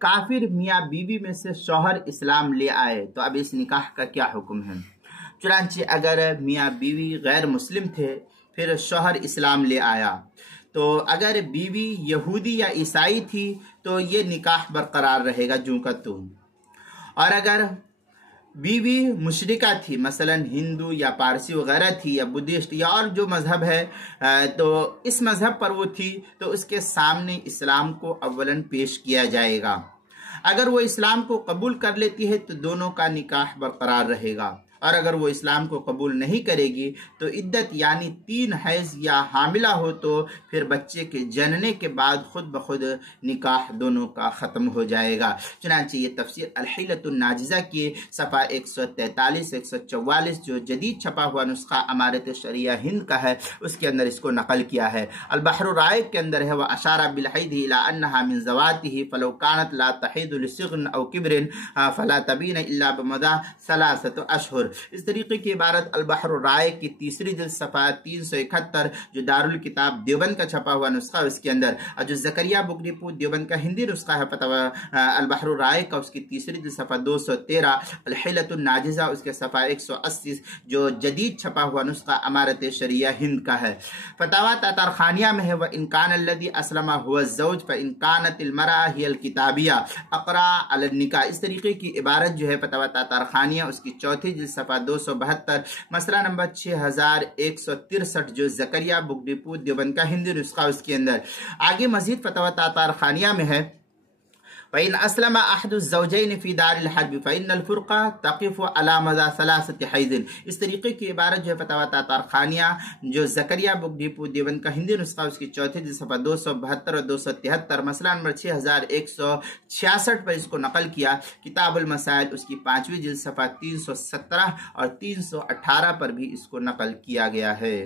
काफिर मियाँ बीवी में से शौहर इस्लाम ले आए तो अब इस निकाह का क्या हुक्म है। चुनांचे अगर मियाँ बीवी गैर मुस्लिम थे फिर शौहर इस्लाम ले आया, तो अगर बीवी यहूदी या ईसाई थी तो ये निकाह बरकरार रहेगा जूं का त्यों। और अगर बीवी मुशरिका थी, मसलन हिंदू या पारसी वगैरह थी या बुद्धिस्ट या और जो मज़हब है, तो इस मज़हब पर वो थी तो उसके सामने इस्लाम को अव्वलन पेश किया जाएगा। अगर वो इस्लाम को कबूल कर लेती है तो दोनों का निकाह बरकरार रहेगा, और अगर वो इस्लाम को कबूल नहीं करेगी तो इद्दत यानी 3 हैज़ या हामिला हो तो फिर बच्चे के जनने के बाद खुद ब खुद निकाह दोनों का ख़त्म हो जाएगा। चुनांचे ये तफसीर अल-हिलतुन नाजिज़ा की सफ़ा 143 144 जो जदीद छपा हुआ नुस्खा अमारत शरिया हिंद का है उसके अंदर इसको नकल किया है। अल-बहर राइक के अंदर है वह अशारा बिल-हैद इला अन्नहा मिन ज़वातिही फलौ कानत ला तहीदु लिसिग़्न औ किब्रिन फला तबीन इल्ला बमदा सलासतु अशहुर। इस तरीके की इबारत अल-बहर राय की तीसरी जिल्द सफ़ा 371 जो दारुल किताब देवबंद का छपा हुआ नुस्खा उसके अंदर, और जो ज़करिया बुक डिपो देवबंद का हिंदी नुस्खा है फतवा अल-बहर राय का उसकी तीसरी जिल्द सफ़ा 213, अल-हिलतुन नाजिज़ा उसके सफ़ा 180 जो जदीद छपा हुआ नुस्खा अमारत शरिया हिंद का है। फतावा तातारखानिया में है व इनकान अल्लज़ी असलमा हुवा ज़ौज फ इनकानत अल-मरअ हियल किताबिया अक़रा अल-निकाह। इस तरीके की इबारत जो है फतावा तातारखानिया उसकी चौथी जिल्द सफ़ा 272 मसला नंबर 6163 जो ज़करिया बुक डिपो देवबंद का हिंदी नुस्खा उसके अंदर। आगे मजीद फतवा तातारखानिया में है फ़इन अस्लम अहदु ज़ौजैन फ़ी दारिल हर्ब फ़इन्नल फ़ुरक़ा तक़िफ़ु अला मदा सलासति हैज़िन। इस तरीके की इबारत जो है फतवा तातारखानिया जो ज़करिया बुक डिपो देवबंद का हिंदी नुस्खा उसकी चौथी जिल्द सफ़ा 272 और 273 मसला नंबर 6166 पर इसको नकल किया। किताबुल मसाइल उसकी 5वीं जिल्द सफ़ा 317 और 318 पर भी इसको नकल किया गया है।